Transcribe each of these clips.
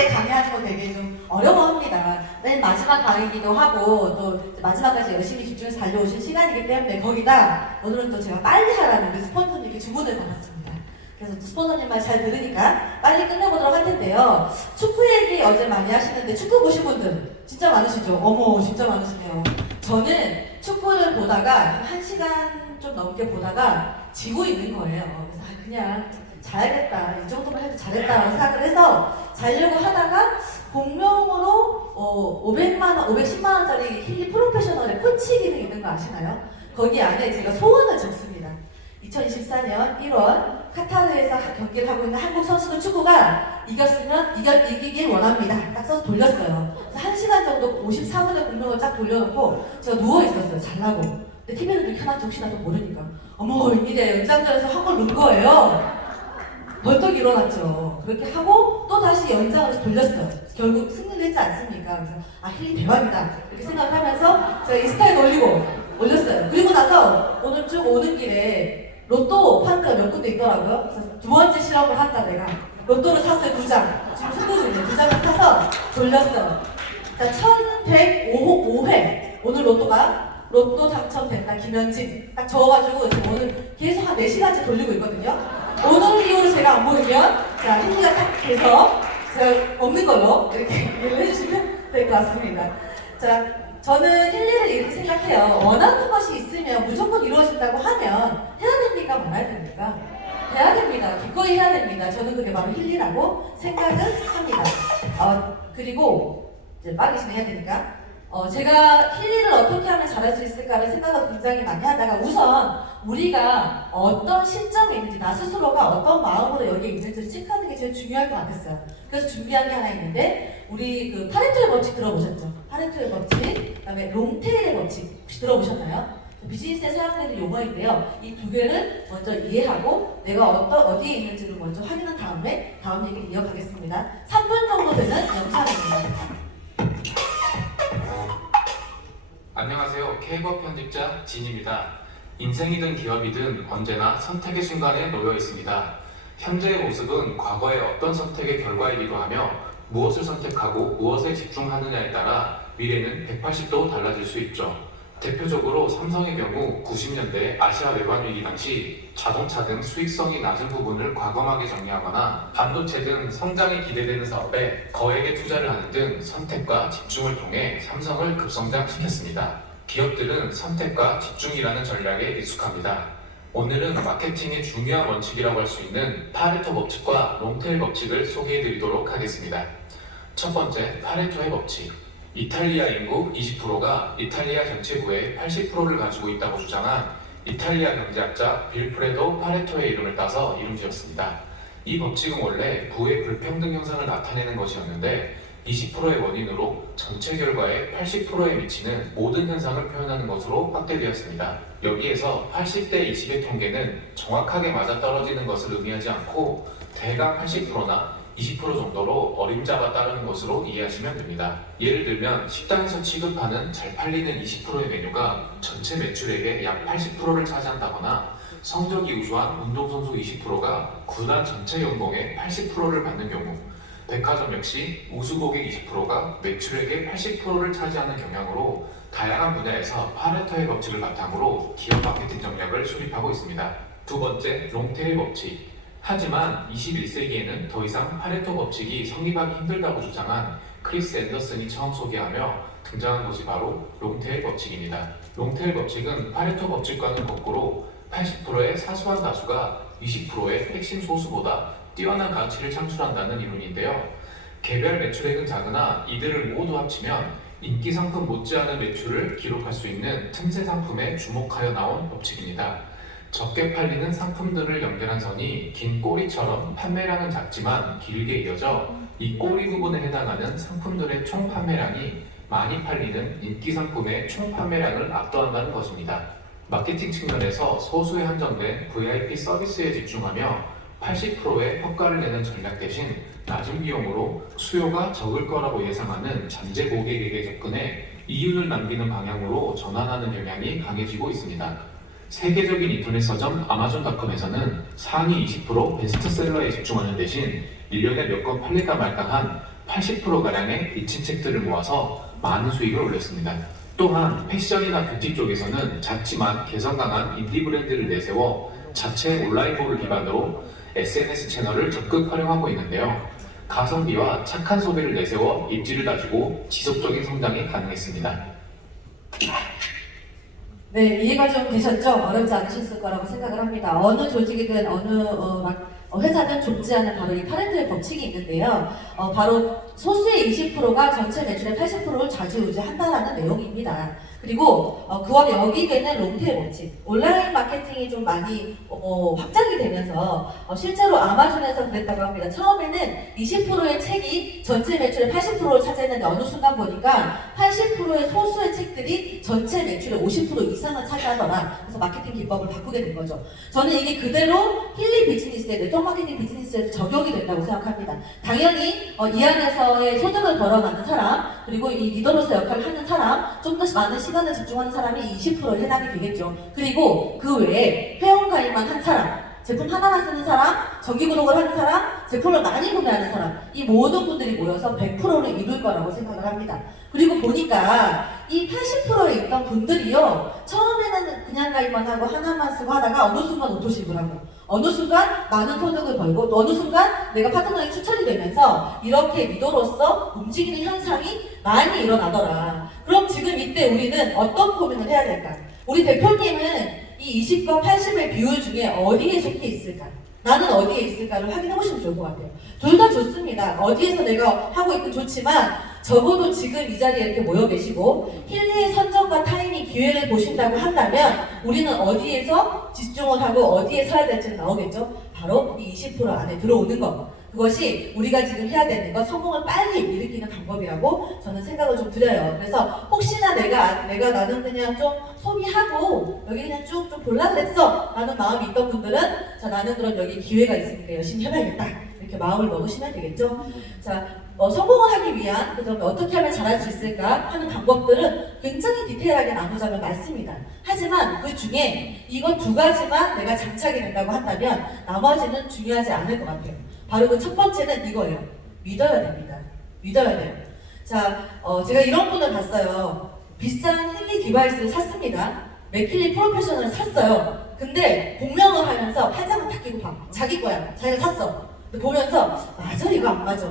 때 강의하는 거 되게 좀 어려워합니다. 맨 마지막 강의이기도 하고 또 마지막까지 열심히 집중해서 달려오신 시간이기 때문에 거기다 오늘은 또 제가 빨리 하라는 그 스폰서님께 주문을 받았습니다. 그래서 또 스폰서님 말 잘 들으니까 빨리 끝내보도록 할 텐데요. 축구 얘기 어제 많이 하시는데 축구 보신 분들 진짜 많으시죠? 어머 진짜 많으시네요. 저는 축구를 보다가 1시간 좀 넘게 보다가 지고 있는 거예요. 그래서 그냥 자야겠다. 이 정도만 해도 잘했다라고 생각을 해서 자려고 하다가 공명으로 500만 원, 510만 원짜리 힐리 프로페셔널의 코치 기능이 있는 거 아시나요? 거기 안에 제가 소원을 적습니다. 2024년 1월 카타르에서 경기를 하고 있는 한국 선수들 축구가 이겼으면 이기길 원합니다. 딱 써서 돌렸어요. 그래서 1시간 정도 54분의 공명을 딱 돌려놓고 제가 누워있었어요. 잘라고. 근데 TV를 그렇게 켜놨지 혹시나 또 모르니까. 어머 이게 연장전에서 한 골 넣은 거예요. 벌떡 일어났죠. 그렇게 하고 또 다시 연장을 돌렸어요. 결국 승리를 했지 않습니까? 그래서 힐리 대박이다 이렇게 생각을 하면서 제가 인스타에 올렸어요. 그리고 나서 오늘 쭉 오는 길에 로또 파는 데가 몇 군데 있더라고요. 그래서 두 번째 실험을 한다 내가. 로또를 샀어요 2장. 지금 손들고 2장을 사서 돌렸어요. 자 1105회 오늘 로또 당첨됐다 김현진 딱 적어가지고 지금 오늘 계속 한 4시간째 돌리고 있거든요. 오늘 이후로 제가 안 보이면 자 힐리가 딱 돼서 제가 없는 걸로 이렇게 이해를 해주시면 될 것 같습니다. 자 저는 힐리를 이렇게 생각해요. 원하는 것이 있으면 무조건 이루어진다고 하면 해야 됩니까? 말아야 됩니까? 해야 됩니다. 기꺼이 해야 됩니다. 저는 그게 바로 힐리라고 생각을 합니다. 그리고 이제 빠르게 진행해야 되니까 제가 힐리를 어떻게 하면 잘할 수 있을까를 생각을 굉장히 많이 하다가 우선 우리가 어떤 심정에 있는지 나 스스로가 어떤 마음으로 여기에 있는지를 체크하는 게 제일 중요할 것 같았어요. 그래서 준비한 게 하나 있는데 우리 그 파레토의 법칙 들어보셨죠? 파레토의 법칙, 그다음에 롱테일의 법칙 혹시 들어보셨나요? 비즈니스에 사용되는 용어인데요. 이 두 개를 먼저 이해하고 내가 어디에 있는지를 먼저 확인한 다음에 다음 얘기를 이어가겠습니다. 3분 정도 되는 영상입니다. 안녕하세요. K버 편집자 진입니다. 인생이든 기업이든 언제나 선택의 순간에 놓여 있습니다. 현재의 모습은 과거의 어떤 선택의 결과이기도 하며 무엇을 선택하고 무엇에 집중하느냐에 따라 미래는 180도 달라질 수 있죠. 대표적으로 삼성의 경우 90년대 아시아 외환 위기 당시 자동차 등 수익성이 낮은 부분을 과감하게 정리하거나 반도체 등 성장이 기대되는 사업에 거액의 투자를 하는 등 선택과 집중을 통해 삼성을 급성장시켰습니다. 기업들은 선택과 집중이라는 전략에 익숙합니다. 오늘은 마케팅의 중요한 원칙이라고 할 수 있는 파레토 법칙과 롱테일 법칙을 소개해 드리도록 하겠습니다. 첫 번째, 파레토의 법칙. 이탈리아 인구 20%가 이탈리아 전체 부의 80%를 가지고 있다고 주장한 이탈리아 경제학자 빌프레도 파레토의 이름을 따서 이름지었습니다. 이 법칙은 원래 부의 불평등 현상을 나타내는 것이었는데 20%의 원인으로 전체 결과의 80%에 미치는 모든 현상을 표현하는 것으로 확대되었습니다. 여기에서 80대 20의 통계는 정확하게 맞아떨어지는 것을 의미하지 않고 대강 80%나 20% 정도로 어림잡아 따르는 것으로 이해하시면 됩니다. 예를 들면 식당에서 취급하는 잘 팔리는 20%의 메뉴가 전체 매출액의 약 80%를 차지한다거나 성적이 우수한 운동선수 20%가 구단 전체 연봉의 80%를 받는 경우 백화점 역시 우수 고객 20%가 매출액의 80%를 차지하는 경향으로 다양한 분야에서 파레토의 법칙을 바탕으로 기업 마케팅 전략을 수립하고 있습니다. 두 번째, 롱테일 법칙. 하지만 21세기에는 더 이상 파레토 법칙이 성립하기 힘들다고 주장한 크리스 앤더슨이 처음 소개하며 등장한 것이 바로 롱테일 법칙입니다. 롱테일 법칙은 파레토 법칙과는 거꾸로 80%의 사소한 다수가 20%의 핵심 소수보다 뛰어난 가치를 창출한다는 이론인데요. 개별 매출액은 작으나 이들을 모두 합치면 인기 상품 못지않은 매출을 기록할 수 있는 틈새 상품에 주목하여 나온 법칙입니다. 적게 팔리는 상품들을 연결한 선이 긴 꼬리처럼 판매량은 작지만 길게 이어져 이 꼬리 부분에 해당하는 상품들의 총 판매량이 많이 팔리는 인기 상품의 총 판매량을 압도한다는 것입니다. 마케팅 측면에서 소수에 한정된 VIP 서비스에 집중하며 80%의 효과를 내는 전략 대신 낮은 비용으로 수요가 적을 거라고 예상하는 잠재 고객에게 접근해 이윤을 남기는 방향으로 전환하는 경향이 강해지고 있습니다. 세계적인 인터넷 서점 아마존닷컴에서는 상위 20% 베스트셀러에 집중하는 대신 1년에 몇 권 팔릴까 말까 한 80%가량의 비친 책들을 모아서 많은 수익을 올렸습니다. 또한 패션이나 뷰티 쪽에서는 작지만 개성 강한 인디 브랜드를 내세워 자체 온라인몰을 기반으로 SNS 채널을 적극 활용하고 있는데요. 가성비와 착한 소비를 내세워 입지를 다지고 지속적인 성장이 가능했습니다. 네, 이해가 좀 되셨죠? 어렵지 않으셨을 거라고 생각을 합니다. 어느 조직이든 회사든 존재하는 바로 이 파레토의 법칙이 있는데요. 바로 소수의 20%가 전체 매출의 80%를 좌지우지한다는 내용입니다. 그리고 그와 역이되는 롱테일 법칙, 온라인 마케팅이 좀 많이 확장이 되면서 실제로 아마존에서 그랬다고 합니다. 처음에는 20%의 책이 전체 매출의 80%를 차지했는데 어느 순간 보니까 80%의 소수의 책들이 전체 매출의 50% 이상을 차지하더라. 그래서 마케팅 기법을 바꾸게 된 거죠. 저는 이게 그대로 힐리 비즈니스에, 네트워크 마케팅 비즈니스에도 적용이 된다고 생각합니다. 당연히 이 안에서의 소득을 벌어가는 사람, 그리고 이 리더로서 역할을 하는 사람, 좀 더 많은 시간을 집중하는 사람이 20%에 해당이 되겠죠. 그리고 그 외에 회원가입만 한 사람, 제품 하나만 쓰는 사람, 정기 구독을 하는 사람, 제품을 많이 구매하는 사람, 이 모든 분들이 모여서 100%를 이룰 거라고 생각을 합니다. 그리고 보니까 이 80%에 있던 분들이요, 처음에는 그냥 가입만 하고 하나만 쓰고 하다가 어느 순간 오토십을 하고, 어느 순간 많은 소득을 벌고, 또 어느 순간 내가 파트너에 추천이 되면서 이렇게 리더로서 움직이는 현상이 많이 일어나더라. 그럼 지금 이때 우리는 어떤 고민을 해야 될까? 우리 대표님은 이 20과 80의 비율 중에 어디에 속해 있을까? 나는 어디에 있을까를 확인해 보시면 좋을 것 같아요. 둘 다 좋습니다. 어디에서 내가 하고 있든 좋지만 적어도 지금 이 자리에 이렇게 모여 계시고 힐리의 선정과 타이밍 기회를 보신다고 한다면 우리는 어디에서 집중을 하고 어디에 서야 될지는 나오겠죠? 바로 이 20% 안에 들어오는 것. 그것이 우리가 지금 해야 되는 것, 성공을 빨리 일으키는 방법이라고 저는 생각을 좀 드려요. 그래서 혹시나 나는 그냥 좀 소비하고 여기 그냥 쭉 좀 볼라 그랬어 라는 마음이 있던 분들은 자, 나는 그럼 여기 기회가 있으니까 열심히 해봐야겠다 이렇게 마음을 먹으시면 되겠죠. 자, 성공을 하기 위한 그 다음에 어떻게 하면 잘할 수 있을까 하는 방법들은 굉장히 디테일하게 나누자면 많습니다. 하지만 그 중에 이것 두 가지만 내가 장착이 된다고 한다면 나머지는 중요하지 않을 것 같아요. 바로 그 첫 번째는 이거예요. 믿어야 됩니다. 믿어야 돼요. 자, 제가 이런 분을 봤어요. 비싼 힐리 디바이스를 샀습니다. 맥힐리 프로페셔널을 샀어요. 근데 공명을 하면서 팔짱을 탁 끼고 봐. 자기 거야. 자기가 샀어. 근데 보면서 맞아? 이거 안 맞아.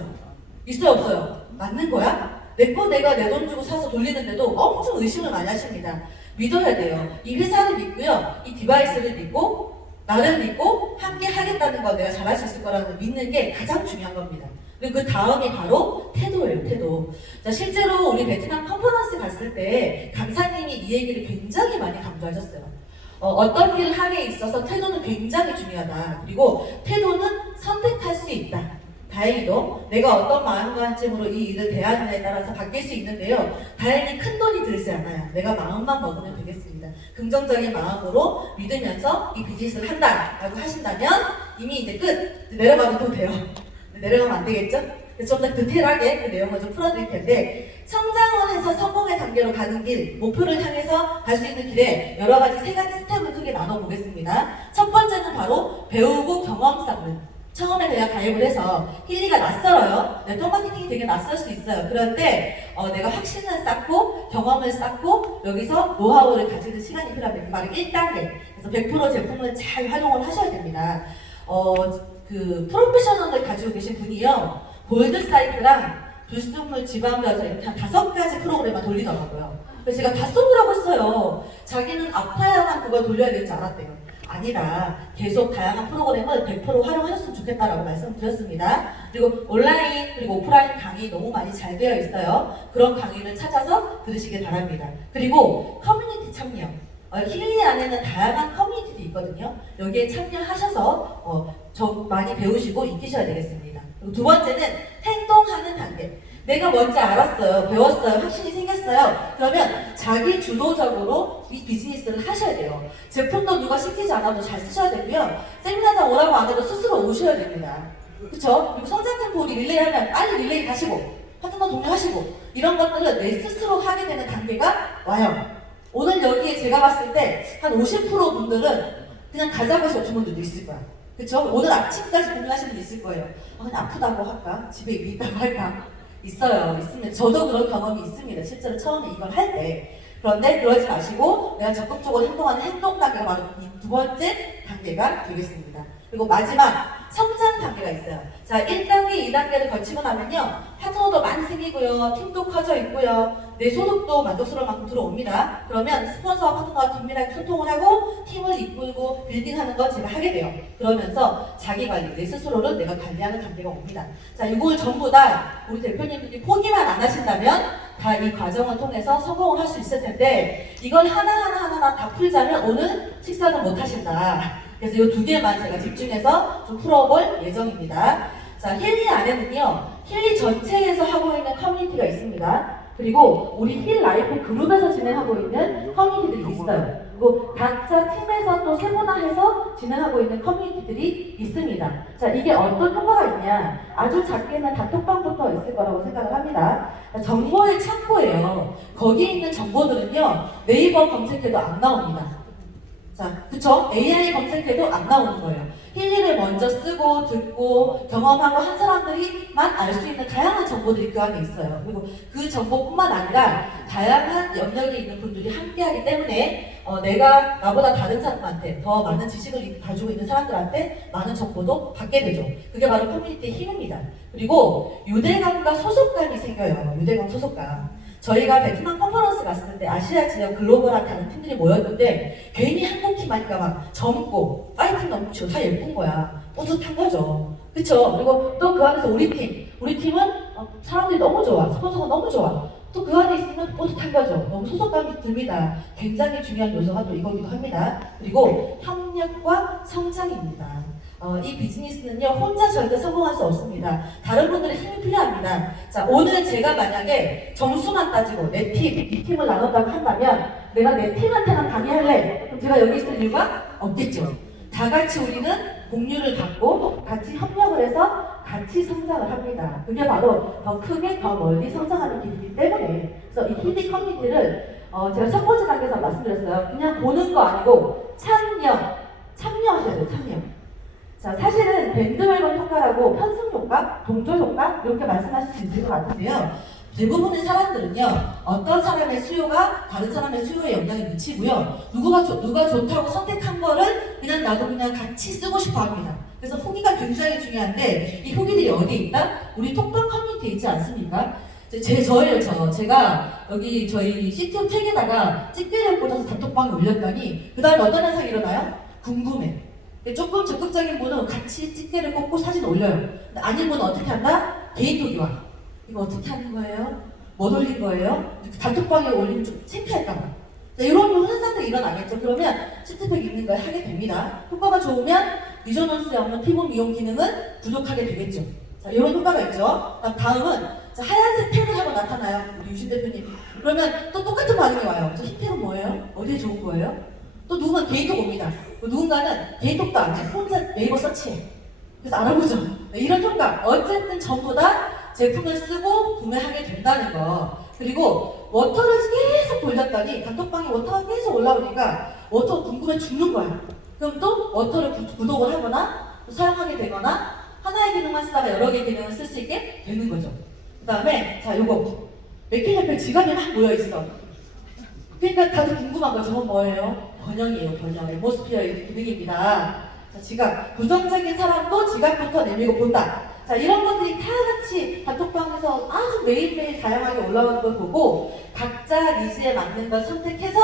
있어요? 없어요? 맞는 거야? 내 거 내가 내 돈 주고 사서 돌리는데도 엄청 의심을 많이 하십니다. 믿어야 돼요. 이 회사를 믿고요. 이 디바이스를 믿고 나를 믿고 함께 하겠다는 거 내가 잘할 수 있을 거라는 걸 믿는 게 가장 중요한 겁니다. 그리고 그 다음이 바로 태도예요, 태도. 자, 실제로 우리 베트남 컨퍼런스 갔을 때 강사님이 이 얘기를 굉장히 많이 강조하셨어요. 어떤 일을 하기에 있어서 태도는 굉장히 중요하다. 그리고 태도는 선택할 수 있다. 다행히도 내가 어떤 마음가짐으로 이 일을 대하느냐에 따라서 바뀔 수 있는데요. 다행히 큰 돈이 들지 않아요. 내가 마음만 먹으면 되겠습니다. 긍정적인 마음으로 믿으면서 이 비즈니스를 한다라고 하신다면 이미 이제 끝! 내려가도 돼요. 내려가면 안 되겠죠? 좀 더 디테일하게 그 내용을 좀 풀어드릴 텐데 성장을 해서 성공의 단계로 가는 길, 목표를 향해서 갈 수 있는 길에 여러 가지 세 가지 스텝을 크게 나눠보겠습니다. 첫 번째는 바로 배우고 경험 쌓는. 처음에 내가 가입을 해서 힐리가 낯설어요. 네트워크 마케팅이 되게 낯설 수 있어요. 그럴 때 내가 확신을 쌓고 경험을 쌓고 여기서 노하우를 가지는 시간이 필요합니다. 바로 1단계. 그래서 100% 제품을 잘 활용을 하셔야 됩니다. 그 프로페셔널을 가지고 계신 분이요. 골드 사이트랑 불순물 지방가서 이렇게 한 5가지 프로그램만 돌리더라고요. 그래서 제가 다 쏘느라고 했어요. 자기는 아파야만 그걸 돌려야 될 줄 알았대요. 아니다. 계속 다양한 프로그램을 100% 활용하셨으면 좋겠다라고 말씀드렸습니다. 그리고 온라인 그리고 오프라인 강의 너무 많이 잘 되어 있어요. 그런 강의를 찾아서 들으시길 바랍니다. 그리고 커뮤니티 참여. 힐리 안에는 다양한 커뮤니티도 있거든요. 여기에 참여하셔서 좀 많이 배우시고 익히셔야 되겠습니다. 그리고 두 번째는 행동하는 단계. 내가 뭔지 알았어요, 배웠어요, 확신이 생겼어요. 그러면 자기 주도적으로 이 비즈니스를 하셔야 돼요. 제품도 누가 시키지 않아도 잘 쓰셔야 되고요. 세미나장 오라고 안 해도 스스로 오셔야 됩니다. 그쵸? 그리고 성장 템포 우리 릴레이 하면 빨리 릴레이 가시고 파트너 동료하시고 이런 것들을 내 스스로 하게 되는 단계가 와요. 오늘 여기에 제가 봤을 때 한 50% 분들은 그냥 가자고 해서 오신 분들도 있을 거야. 그쵸? 오늘 아침까지 고민하시는 분 있을 거예요. 그냥 아프다고 할까? 집에 일이 있다고 할까? 있습니다. 저도 그런 경험이 있습니다. 실제로 처음에 이걸 할 때. 그런데 그러지 마시고 내가 적극적으로 행동하는 행동 단계가 바로 이 두 번째 단계가 되겠습니다. 그리고 마지막 성장 단계가 있어요. 자, 1단계, 2단계를 거치고 나면요. 파트너도 많이 생기고요. 팀도 커져 있고요. 내 소득도 만족스러울 만큼 들어옵니다. 그러면 스폰서와 파트너와 긴밀하게 소통을 하고 팀을 이끌고 빌딩하는 걸 제가 하게 돼요. 그러면서 자기 관리, 내 스스로를 내가 관리하는 단계가 옵니다. 자, 이걸 전부 다 우리 대표님들이 포기만 안 하신다면 다 이 과정을 통해서 성공을 할 수 있을 텐데 이걸 하나하나 다 풀자면 오늘 식사는 못 하신다. 그래서 이 두 개만 제가 집중해서 좀 풀어볼 예정입니다. 자, 힐리 안에는요, 힐리 전체에서 하고 있는 커뮤니티가 있습니다. 그리고 우리 힐 라이프 그룹에서 진행하고 있는 커뮤니티들이 있어요. 그리고 각자 팀에서 또 세분화해서 진행하고 있는 커뮤니티들이 있습니다. 자, 이게 어떤 효과가 있냐? 아주 작게는 단톡방부터 있을 거라고 생각을 합니다. 정보의 창고예요. 거기에 있는 정보들은요, 네이버 검색해도 안 나옵니다. 자, 그쵸? AI 검색해도 안 나오는 거예요. 힐리를 먼저 쓰고 듣고 경험하고 한 사람들이만 알 수 있는 다양한 정보들이 그 안에 있어요. 그리고 그 정보뿐만 아니라 다양한 영역에 있는 분들이 함께하기 때문에 내가 나보다 다른 사람한테 더 많은 지식을 가지고 있는 사람들한테 많은 정보도 받게 되죠. 그게 바로 커뮤니티의 힘입니다. 그리고 유대감과 소속감이 생겨요. 유대감, 소속감. 저희가 베트남 컨퍼런스 갔을 때 아시아 지역 글로벌한 다른 팀들이 모였는데 괜히 한국 팀 하니까 막 젊고 파이팅 넘치고 다 예쁜 거야. 뿌듯한 거죠. 그쵸? 그리고 또 그 안에서 우리 팀은 사람들이 너무 좋아. 스폰서가 너무 좋아. 또 그 안에 있으면 뿌듯한 거죠. 너무 소속감이 듭니다. 굉장히 중요한 요소가 또 이거기도 합니다. 그리고 협력과 성장입니다. 이 비즈니스는요, 혼자 절대 성공할 수 없습니다. 다른 분들의 힘이 필요합니다. 자, 오늘 제가 만약에 점수만 따지고 내 팀, 이 팀을 나눴다고 한다면 내가 내 팀한테만 강의할래? 그럼 제가 여기 있을 이유가 없겠죠. 다 같이 우리는 공유를 갖고 같이 협력을 해서 같이 성장을 합니다. 그게 바로 더 크게 더 멀리 성장하는 길이기 때문에 그래서 이 힐리 커뮤니티를 제가 첫 번째 단계에서 말씀드렸어요. 그냥 보는 거 아니고 참여하셔야 돼요. 참여. 자, 사실은 밴드웨건 효과라고 편승 효과, 동조 효과 이렇게 말씀하실 수 있을 것 같은데요. 대부분의 사람들은요, 어떤 사람의 수요가 다른 사람의 수요에 영향을 미치고요. 누가 좋다고 선택한 거를 그냥 나도 그냥 같이 쓰고 싶어 합니다. 그래서 후기가 굉장히 중요한데 이 후기들이 어디에 있다? 우리 톡방 커뮤니티에 있지 않습니까? 제가 여기 저희 CTO 택에다가 찍기를 꽂아서 단톡방에 올렸더니 그 다음에 어떤 현상이 일어나요? 궁금해. 조금 적극적인 분은 같이 찍기를 꽂고 사진 올려요. 아닌 분은 어떻게 한다? 개인톡이 와. 이거 어떻게 하는 거예요? 못 올린 거예요? 단톡방에 올리면 좀 창피할까봐. 이런 현상들이 일어나겠죠. 그러면 시트팩 있는 걸 하게 됩니다. 효과가 좋으면 리조넌스에 없는 피부 미용 기능은 구독하게 되겠죠. 자, 이런 효과가 있죠. 다음은 하얀색 탭을 하고 나타나요. 우리 유신 대표님. 그러면 또 똑같은 반응이 와요. 저 흰 탭은 뭐예요? 어디에 좋은 거예요? 또 누군가는 개인톡 옵니다. 누군가는 개인톡도 안 해. 혼자 네이버 서치해. 그래서 알아보죠. 이런 효과. 어쨌든 전부 다 제품을 쓰고 구매하게 된다는 거. 그리고 워터를 계속 돌렸더니 단톡방에 워터가 계속 올라오니까 워터 궁금해 죽는 거야. 그럼 또 워터를 구독을 하거나 또 사용하게 되거나 하나의 기능만 쓰다가 여러 개의 기능을 쓸 수 있게 되는 거죠. 그 다음에 자, 요거 맥힐 옆에 지갑이 막 모여있어. 그러니까 다들 궁금한 거 저건 뭐예요? 번영이에요. 번영. 에모스피어의 기능입니다. 자, 지갑. 부정적인 사람도 지갑부터 내밀고 본다. 자, 이런 것들이 다 같이 단톡방에서 아주 매일매일 다양하게 올라오는 걸 보고 각자 니즈에 맞는 걸 선택해서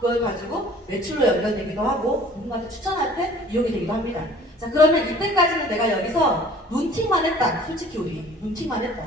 그걸 가지고 매출로 연결되기도 하고 누군가한테 추천할 때 이용이 되기도 합니다. 자, 그러면 이때까지는 내가 여기서 눈팅만 했다. 솔직히 우리 눈팅만 했다.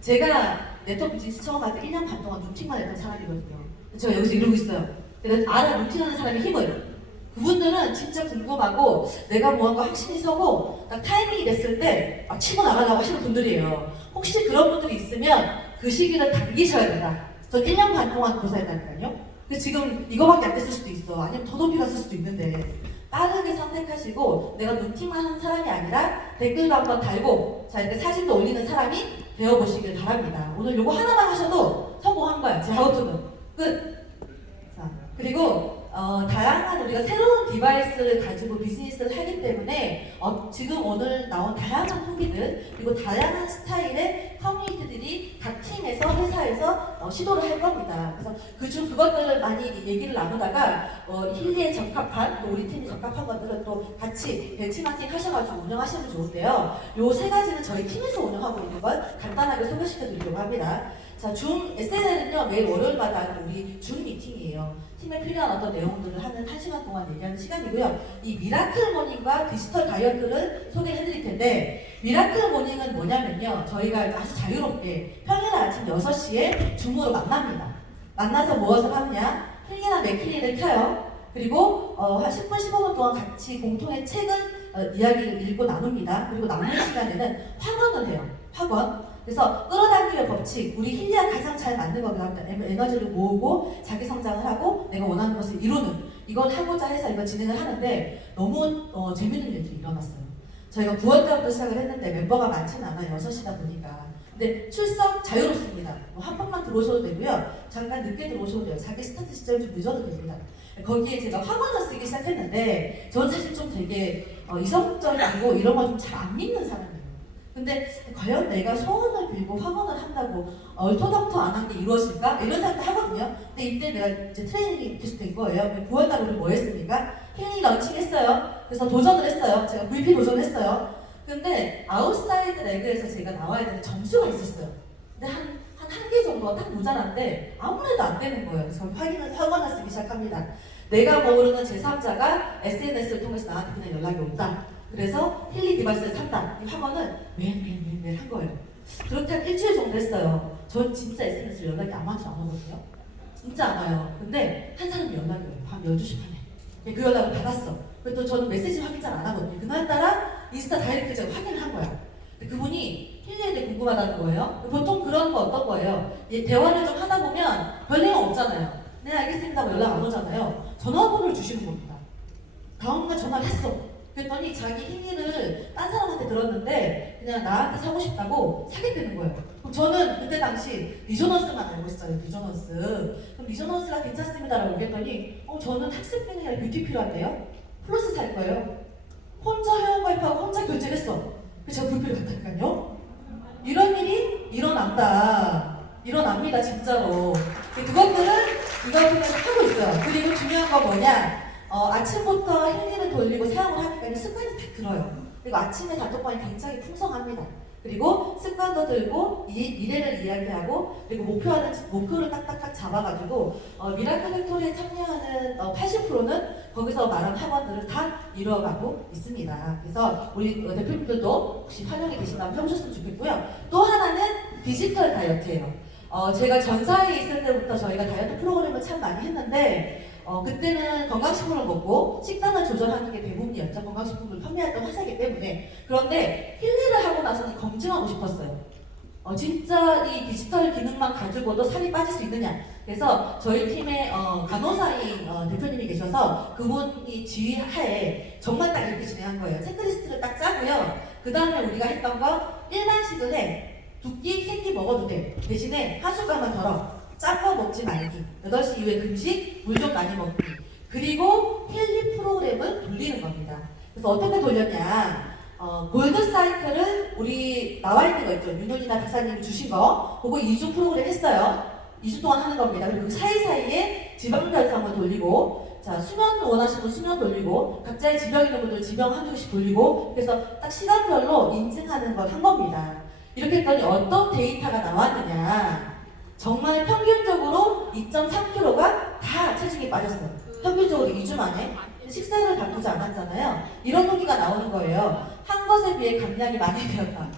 제가 네트워크 비즈니스 처음 할 때 1년 반 동안 눈팅만 했던 사람이거든요. 제가 여기서 이러고 있어요. 그래서 알아, 눈팅하는 사람의 힘을. 그분들은 진짜 궁금하고 내가 뭐한거 확신이 서고 딱 타이밍이 됐을 때 치고 나가려고 하시는 분들이에요. 혹시 그런 분들이 있으면 그 시기를 당기셔야 된다. 전 1년 반 동안 고사했다니까요. 근데 지금 이거밖에 안 됐을 수도 있어. 아니면 더 높이 갔을 수도 있는데 빠르게 선택하시고 내가 눈팅만 하는 사람이 아니라 댓글도 한번 달고 자, 이렇게 사진도 올리는 사람이 되어보시길 바랍니다. 오늘 요거 하나만 하셔도 성공한 거야. 제 하우투는 끝. 자, 그리고 다양한 우리가 새로운 디바이스를 가지고 비즈니스를 하기 때문에 지금 오늘 나온 다양한 후기들 그리고 다양한 스타일의 커뮤니티들이 시도를 할 겁니다. 그래서 그중 그것들을 많이 얘기를 나누다가 힐리에 적합한 또 우리 팀이 적합한 것들은 또 같이 벤치마킹 하셔가지고 운영하시면 좋은데요. 요 세 가지는 저희 팀에서 운영하고 있는 걸 간단하게 소개시켜드리려고 합니다. 자, 줌 SNL은요 매일 월요일마다 하는 우리 줌 미팅이에요. 팀에 필요한 어떤 내용들을 하는 1시간 동안 얘기하는 시간이고요. 이 미라클 모닝과 디지털 다이어트를 소개해드릴 텐데, 미라클 모닝은 뭐냐면요, 저희가 아주 자유롭게 평일 아침 6시에 줌으로 만납니다. 만나서 무엇을 하느냐, 힐리나 맥힐리를 켜요. 그리고 한 10분 15분 동안 같이 공통의 책을 이야기를 읽고 나눕니다. 그리고 남는 시간에는 학원을 해요. 학원. 그래서 끌어당기의 법칙, 우리 힐리와 가장 잘 맞는 겁니다. 에너지를 모으고 자기 성장을 하고 내가 원하는 것을 이루는, 이걸 하고자 해서 이걸 진행을 하는데 너무 재밌는 일들이 일어났어요. 저희가 9월 달부터 시작을 했는데 멤버가 많지는 않아요. 6이다 보니까. 근데 출석 자유롭습니다. 한 번만 들어오셔도 되고요. 잠깐 늦게 들어오셔도 돼요. 자기 스타트 시점이 좀 늦어도 됩니다. 거기에 제가 학원을 쓰기 시작했는데 저는 사실 좀 되게 이성적이고 이런 거 좀 잘 안 믿는 사람이에요. 근데 과연 내가 소원을 빌고 학원을 한다고 얼토당토 안 한 게 이루어질까? 이런 생각도 하거든요. 근데 이때 내가 이제 트레이닝이 계속된 거예요. 9월달 우리 뭐 했습니까? 힐링 런칭 했어요. 그래서 도전을 했어요. 제가 VP 도전을 했어요. 근데 아웃사이드 레그에서 제가 나와야 되는 점수가 있었어요. 근데 한 개 정도가 딱 모자란데 아무래도 안 되는 거예요. 그래서 학원을 쓰기 시작합니다. 내가 모르는 제3자가 SNS를 통해서 나한테 그냥 연락이 온다. 그래서 힐리 디바이스를 산다. 이 학원을 매일 한 거예요. 그렇게 한 일주일 정도 했어요. 전 진짜 SNS를 연락이 아무한테 안 오거든요. 진짜 안 와요. 근데 한 사람이 연락이 와요. 밤 12시 반에. 그 연락을 받았어. 그리고 또 저는 메시지 확인 잘 안 하거든요. 그날따라 인스타 다이렉트 제가 확인을 한 거야. 근데 그분이 힐리에 대해 궁금하다는 거예요. 보통 그런 거 어떤 거예요? 대화를 좀 하다 보면 별 내용 없잖아요. 네 알겠습니다. 뭐 연락 안 오잖아요. 전화번호를 주시는 겁니다. 다음날 전화를 했어. 그랬더니 자기 힐리를 딴 사람한테 들었는데 그냥 나한테 사고 싶다고 사겠다는 거예요. 그럼 저는 그때 당시 리조넌스만 알고 있어요. 리조넌스. 그럼 리조넌스가 괜찮습니다라고 얘기했더니 저는 학생증이 아니라 뷰티 필요한데요. 플러스 살 거예요. 혼자 회원가입하고 혼자 결제를 했어. 그래서 제가 뷰티를 갔다니까요. 이런 일이 일어납니다 진짜로. 그것들을 하고 있어요. 그리고 중요한 건 뭐냐, 아침부터 힐링을 돌리고 사용을 하니까 습관이 딱 들어요. 그리고 아침에 단톡방이 굉장히 풍성합니다. 그리고 습관도 들고 미래를 이야기하고, 그리고 목표를 딱딱딱 잡아가지고 미라클 팩토리에 참여하는 80%는 거기서 말한 학원들을 다 이루어가고 있습니다. 그래서 우리 대표님들도 혹시 활용이 되신다면 해보셨으면 좋겠고요. 또 하나는 디지털 다이어트예요. 제가 전사에 있을 때부터 저희가 다이어트 프로그램을 참 많이 했는데 그때는 건강식품을 먹고 식단을 조절하는 게 대부분이었죠. 건강식품을 판매했던 회사이기 때문에. 그런데 힐리를 하고 나서는 검증하고 싶었어요. 진짜 이 디지털 기능만 가지고도 살이 빠질 수 있느냐. 그래서 저희 팀에 간호사인 대표님이 계셔서 그분이 지휘하에 정말 딱 이렇게 진행한 거예요. 체크리스트를 딱 짜고요. 그 다음에 우리가 했던 거 일반식을 해. 두 끼, 세 끼 먹어도 돼. 대신에 한 숟갈만 덜어. 짠 거 먹지 말기. 8시 이후에 금식, 물 좀 많이 먹기. 그리고 힐리 프로그램을 돌리는 겁니다. 그래서 어떻게 돌렸냐. 골드 사이클을 우리 나와 있는 거 있죠. 윤현이나 박사님이 주신 거. 그거 2주 프로그램 했어요. 2주 동안 하는 겁니다. 그리고 그 사이사이에 지방별도 한번 돌리고, 자, 수면 원하시는 분 수면 돌리고, 각자의 지병 있는 분들 지병 한두 개씩 돌리고, 그래서 딱 시간별로 인증하는 걸 한 겁니다. 이렇게 했더니 어떤 데이터가 나왔느냐. 정말 평균적으로 2.3kg가 다 체중이 빠졌어요. 평균적으로 2주 만에. 식사를 바꾸지 않았잖아요. 이런 후기가 나오는 거예요. 한 것에 비해 감량이 많이 되었다.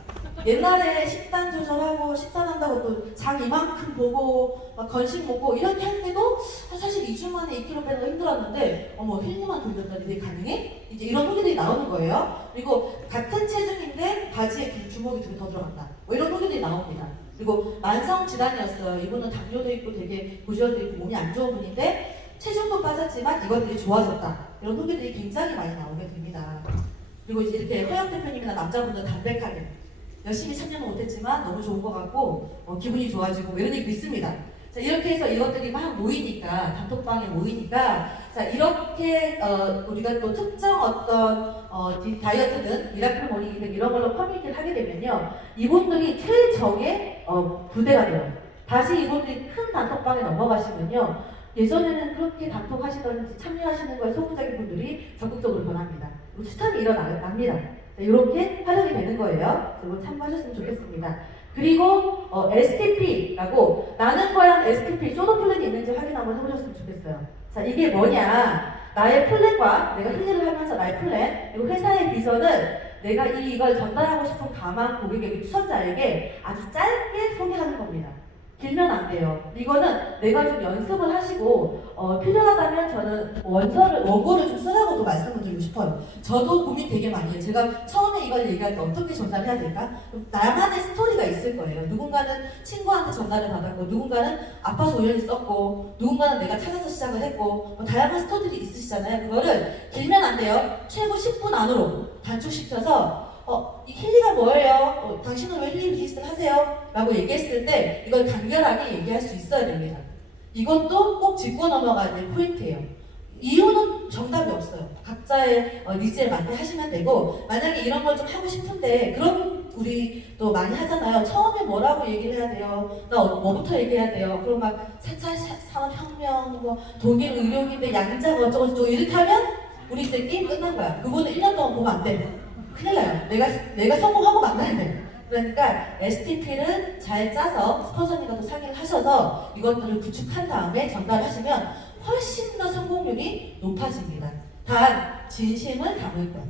옛날에 식단 조절하고 식단한다고 또 장 이만큼 보고 막 건식 먹고 이렇게 할 때도 사실 2주 만에 2kg 빼는 거 힘들었는데 힐링만 돌렸더니 이게 가능해? 이제 이런 후기들이 나오는 거예요. 그리고 같은 체중인데 바지에 주먹이 좀 더 들어간다. 이런 후기들이 나옵니다. 그리고 만성 질환이었어요. 이분은 당뇨도 있고 되게 고지혈도 있고 몸이 안 좋은 분인데 체중도 빠졌지만 이것들이 좋아졌다. 이런 후기들이 굉장히 많이 나오게 됩니다. 그리고 이제 이렇게 허영 대표님이나 남자분들 담백하게 열심히 참여는 못했지만 너무 좋은 것 같고 기분이 좋아지고 이런 얘기도 있습니다. 자, 이렇게 해서 이것들이 막 모이니까, 단톡방에 모이니까, 자, 이렇게 우리가 또 특정 어떤 다이어트든 미라클 모닝이든 이런 걸로 커뮤니티를 하게 되면요, 이분들이 최적의 부대가 돼요. 다시 이분들이 큰 단톡방에 넘어가시면요. 예전에는 그렇게 단톡하시던 참여하시는 거에 소극적인 분들이 적극적으로 변합니다. 그리고 추천이 일어납니다. 이렇게 활용이 되는 거예요. 여러분 참고하셨으면 좋겠습니다. 그리고 STP라고 나는 과연 STP 쇼도 플랜이 있는지 확인 한번 해보셨으면 좋겠어요. 자, 이게 뭐냐? 나의 플랜과 내가 힐링을 하면서 나의 플랜 그리고 회사의 비전을 내가 이걸 전달하고 싶은 가망 고객에게 추천자에게 아주 짧게 소개하는 겁니다. 길면 안 돼요. 이거는 내가 좀 연습을 하시고 필요하다면 저는 원고를 좀 쓰라고도 말씀을 드리고 싶어요. 저도 고민 되게 많이 해요. 제가 처음에 이걸 얘기할 때 어떻게 전달해야 될까? 나만의 스토리가 있을 거예요. 누군가는 친구한테 전달을 받았고 누군가는 아파서 우연히 썼고 누군가는 내가 찾아서 시작을 했고 다양한 스토리들이 있으시잖아요. 그거를 길면 안 돼요. 최고 10분 안으로 단축시켜서 이 힐리가 뭐예요? 당신은 왜 힐리 비즈니스를 하세요? 라고 얘기했을 때 이걸 간결하게 얘기할 수 있어야 됩니다. 이것도 꼭 짚고 넘어가야 될 포인트예요. 이유는 정답이 없어요. 각자의 니즈에 맞게 하시면 되고 만약에 이런 걸 좀 하고 싶은데 그럼 우리 또 많이 하잖아요. 처음에 뭐라고 얘기를 해야 돼요? 나 뭐부터 얘기해야 돼요? 그럼 막 4차 산업혁명, 뭐 독일 의료기대 양자가 어쩌고저쩌고 이렇게 하면 우리 이제 게임 끝난 거야. 그거는 1년 동안 보면 안 돼. 큰일 나요. 내가 성공하고 만나야 돼. 그러니까 STP를 잘 짜서 스폰서님과도 상의를 하셔서 이것들을 구축한 다음에 전달하시면 훨씬 더 성공률이 높아집니다. 단 진심을 담을 거야.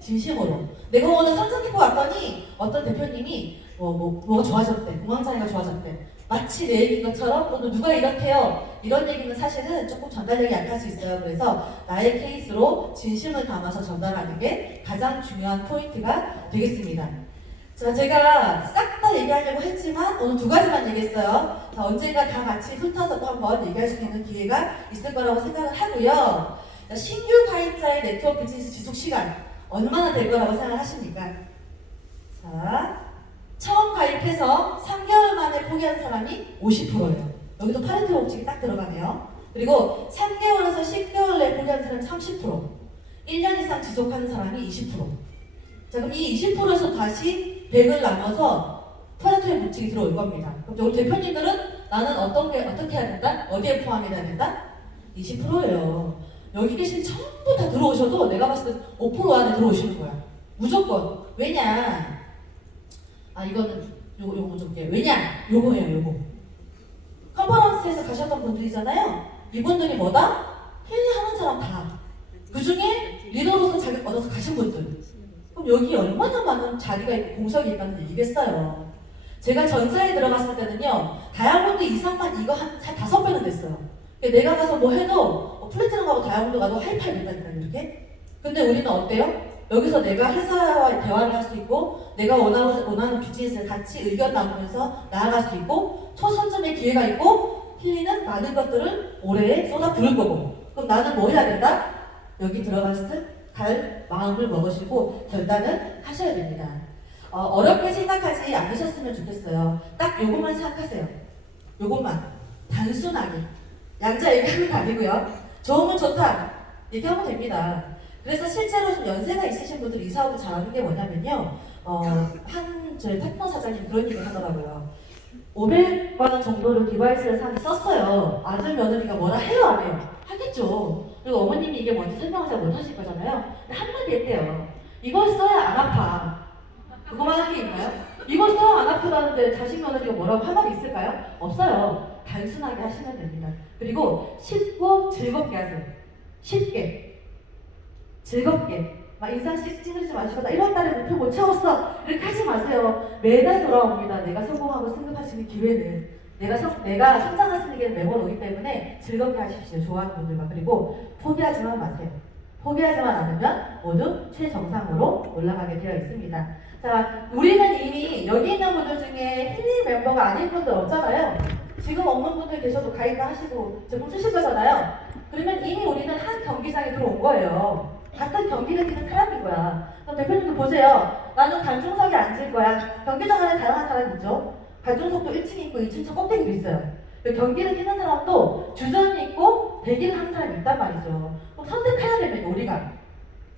진심으로. 내가 오늘 상장 듣고 왔더니 어떤 대표님이 뭐가 좋아졌대. 공황장애가 좋아졌대. 마치 내 얘기인 것처럼 또는 누가 이렇대요. 이런 얘기는 사실은 조금 전달력이 약할 수 있어요. 그래서 나의 케이스로 진심을 담아서 전달하는 게 가장 중요한 포인트가 되겠습니다. 자, 제가 싹 다 얘기하려고 했지만 오늘 2가지만 얘기했어요. 자, 언젠가 다 같이 훑어서 또 한번 얘기할 수 있는 기회가 있을 거라고 생각을 하고요. 자, 신규 가입자의 네트워크 비즈니스 지속 시간 얼마나 될 거라고 생각하십니까? 자, 처음 가입해서 3개월 만에 포기하는 사람이 50%예요. 여기도 파레토 법칙이 딱 들어가네요. 그리고 3개월에서 10개월 내에 포기하는 사람이 30%, 1년 이상 지속하는 사람이 20%. 자, 그럼 이 20%에서 다시 100을 나눠서 파레토의 법칙이 들어올 겁니다. 그럼 우리 대표님들은 나는 어떻게 해야 된다? 어디에 포함이 돼야 된다? 20%예요. 여기 계신 전부 다 들어오셔도 내가 봤을 때 5% 안에 들어오시는 거야. 무조건. 왜냐? 이거는 요거 먼저 볼게요. 왜냐? 요거예요, 요거. 컨퍼런스에서 가셨던 분들이잖아요. 이분들이 뭐다? 힐링하는 사람 다. 그 중에 리더로서 자격 얻어서 가신 분들. 그럼 여기 얼마나 많은 자리가 있고 공석이 있다는 얘기겠어요. 제가 전사에 들어갔을 때는요, 다이아몬드 이상만 이거 한 5배는 됐어요. 내가 가서 뭐 해도 플래티넘 가고 다이아몬드 가도 하이파이브 된다니까 이렇게. 근데 우리는 어때요? 여기서 내가 회사와 대화를 할 수 있고 내가 원하는 비즈니스를 같이 의견 나누면서 나아갈 수 있고 초선점의 기회가 있고 힐리는 많은 것들을 올해에 쏟아 부을 거고 그럼 나는 뭐 해야 된다? 여기 들어갔을 때 갈 마음을 먹으시고 결단을 하셔야 됩니다. 어렵게 생각하지 않으셨으면 좋겠어요. 딱 요것만 생각하세요. 요것만 단순하게 양자 얘기하는 거 아니고요. 좋으면 좋다 얘기하면 됩니다. 그래서 실제로 좀 연세가 있으신 분들이 이 사업을 잘하는 게 뭐냐면요. 저희 테크노 사장님 그런 얘기 하더라고요. 500만 원 정도를 디바이스를 썼어요. 아들 며느리가 뭐라 해요 안 해요? 하겠죠. 그리고 어머님이 이게 뭔지 설명을 잘 못하실 거잖아요. 근데 한마디 했대요. 이걸 써야 안 아파. 그거만 한 게 있나요? 이걸 써야 안 아프다는데 자식 며느리가 뭐라고 할 말이 있을까요? 없어요. 단순하게 하시면 됩니다. 그리고 쉽고 즐겁게 하세요. 쉽게. 즐겁게. 막 인상 찌그리지 마시고 나 1월달에 목표 못 채웠어 이렇게 하지 마세요. 매달 돌아옵니다. 내가 성공하고 승급할 수 있는 기회는 내가 성장할 수 있는 기회는 매번 오기 때문에 즐겁게 하십시오. 좋아하는 분들과. 그리고 포기하지만 마세요. 포기하지만 않으면 모두 최정상으로 올라가게 되어 있습니다. 자, 우리는 이미 여기 있는 분들 중에 힐링 멤버가 아닌 분들 없잖아요. 지금 없는 분들 계셔도 가입 하시고 제품 쓰실 거잖아요. 그러면 이미 우리는 한 경기장에 들어온 거예요. 같은 경기를 뛰는 사람인 거야. 그럼 대표님도 보세요. 나는 관중석에 앉을 거야. 경기장 안에 다양한 사람이 있죠. 관중석도 1층이 있고 2층 꼭대기도 있어요. 경기를 뛰는 사람도 주전이 있고 대기를 하는 사람이 있단 말이죠. 그럼 선택해야 됩니다. 우리가.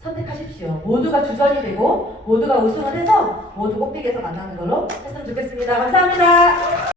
선택하십시오. 모두가 주전이 되고 모두가 우승을 해서 모두 꼭대기에서 만나는 걸로 했으면 좋겠습니다. 감사합니다.